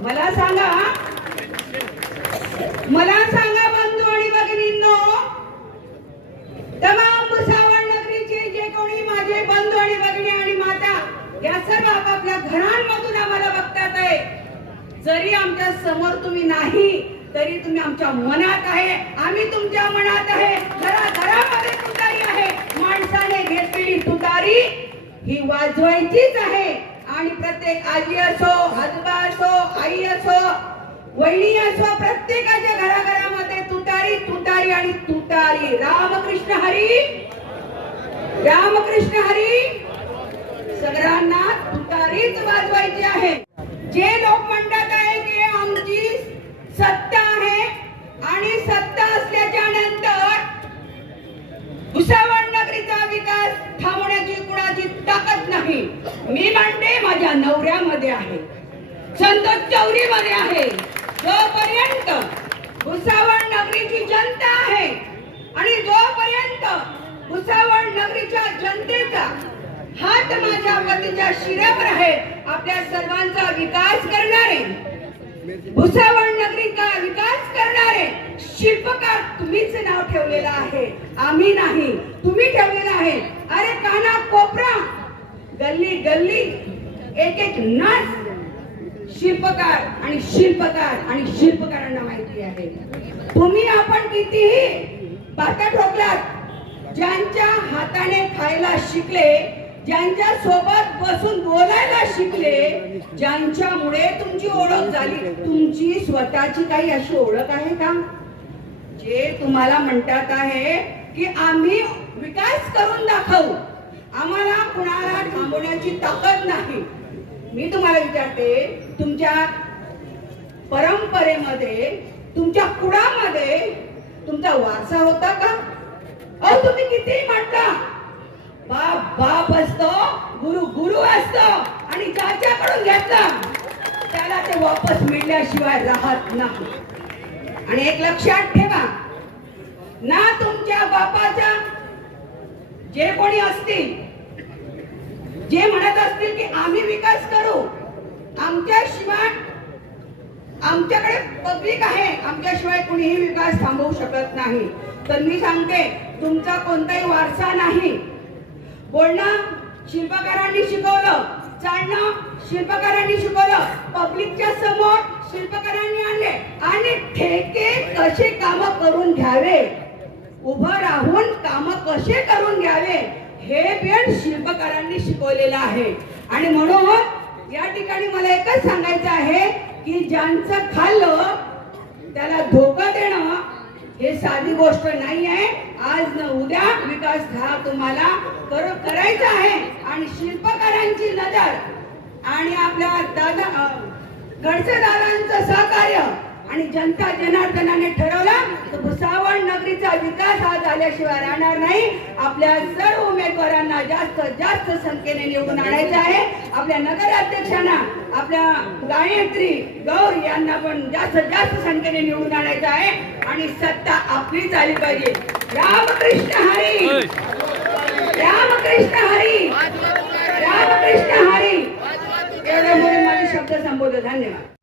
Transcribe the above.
मला सांगा. मला सांगा बंधू आणि भगिनींनो. तमाम भुसावळ नगरीचे जे कोणी माझे बंधू आणि भगिनी आणि माता या सर्व आपापल्या घरांमधून आम्हाला बघतात आहे. जरी आमच्यासमोर तुम्ही नाही तरी तुम्ही आमच्या मनात आहे. आम्ही तुमच्या मनात आहे. घरा घरामध्ये तुतारी आहे. माणसाने घेतलेली तुतारी ही वाजवायचीच आहे. आणि प्रत्येक आजी असो आजोबा असो आई असो वहिनी असो प्रत्येकाच्या घराघरामध्ये तुतारी तुतारी आणि तुतारी. रामकृष्ण हरी. रामकृष्ण हरी. सगळ्यांना तुतारीच वाजवायची आहे. जे लोक थांबवण्याची कुणाची ताकद नाही. मी म्हणते माझ्या नवऱ्यामध्ये आहे. संतोष चौरी मध्ये आहे. जोपर्यंत भुसावळ नगरीची जनता आहे आणि जोपर्यंत भुसावळ नगरीच्या जनतेचा हात माझ्या पतीच्या शिरावर आहे आपल्या सर्वांचा विकास करणारे भुसावळ नगरीचा विकास करणारे शिल्पकार तुम्हीच नाव ठेवलेलं आहे. आम्ही नाही तुम्ही ठेवलेलं आहे अरे काना कोपरा गल्ली एक एक नाच शिल्पकार आणि शिल्पकार आणि शिल्पकारांना माहिती आहे. तुम्ही आपण कितीही बाता ठोकलात ज्यांच्या हाताने खायला शिकले ज्यांच्या सोबत बसून बोलायला शिकले ज्यांच्यामुळे तुमची ओळख झाली तुमची स्वतःची काही अशी ओळख आहे का? जे तुम्हाला म्हणतात आहे की आम्ही विकास करून दाखवू. आम्हाला कुणाला थांबवण्याची ताकद नाही. मी तुम्हाला विचारते तुमच्या परंपरेमध्ये तुमच्या कुळामध्ये तुमचा वारसा होता का? अहो तुम्ही किती म्हणता बाप बाप असतो गुरु गुरु असतो आणि ज्याच्याकडून घेतला त्याला ते वापस मिळल्याशिवाय राहत नाही. आणि एक लक्षात ठेवा ना तुमच्या बापाच्या जे कोणी असतील जे म्हणत असतील की आम्ही विकास करू आमच्याशिवाय आमच्याकडे पब्लिक आहे आमच्याशिवाय कुणीही विकास थांबवू शकत नाही. तर मी सांगते तुमचा कोणताही वारसा नाही. बोलणं शिल्पकारांनी शिकवलं चालणं शिल्पकारांनी शिकवलं पब्लिकच्या समोर शिल्पकारांनी आणले आणि ठेके कसे काम करून घ्यावे? उभं राहून काम कसे करून घ्यावे? हे बेड शिल्पकारांनी शिकवलेलं आहे. आणि म्हणून या ठिकाणी मला एकच सांगायचं आहे की ज्यांचं खाल्लं त्याला धोका देणं हे साधी गोष्ट नाही आहे. आज न उद्या विकास हा तुम्हाला कर करायचा आहे. आणि शिल्पकारांची नजर आणि आपल्या दादा अं, दादांचं सहकार्य आणि जनता जनार्दनाने ठरवलं तर भुसावळ नगरीचा विकास हा झाल्याशिवाय राहणार नाही. आपल्या सर्व उमेदवारांना जास्त जास्त संख्येने निवडून आणायचं आहे. आपल्या नगराध्यक्षांना आपल्या गायत्री गौर यांना पण जास्त जास्त संख्येने निवडून आणायचं आहे. आणि सत्ता आपलीच आली पाहिजे. रामकृष्ण हरी! रामकृष्ण हरी! रामकृष्ण हरी! एवढ्यामुळे माझे शब्द संबोधन धन्यवाद.